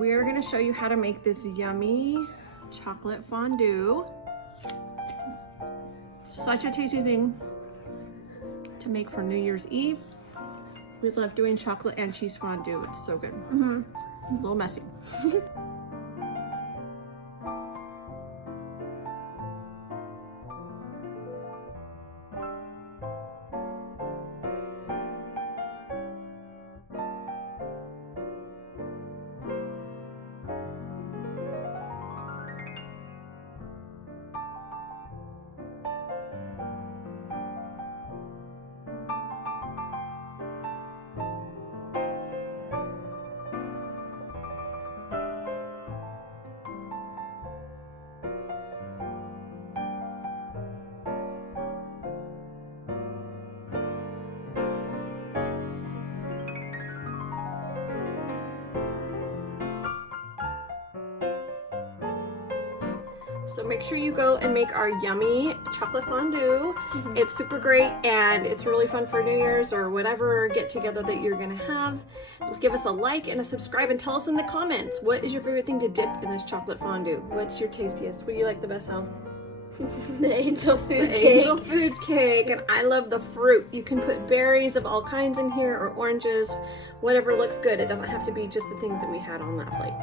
We're gonna show you how to make this yummy chocolate fondue. Such a tasty thing to make for New Year's Eve. We love doing chocolate and cheese fondue. It's so good. A little messy. So make sure you go and make our yummy chocolate fondue. It's super great and it's really fun for New Year's or whatever get together that you're gonna have. Give us a like and a subscribe and tell us in the comments, what is your favorite thing to dip in this chocolate fondue? What's your tastiest? What do you like the best, Al? The angel food The cake. angel food cake, and I love the fruit. You can put berries of all kinds in here or oranges, whatever looks good. It doesn't have to be just the things that we had on that plate.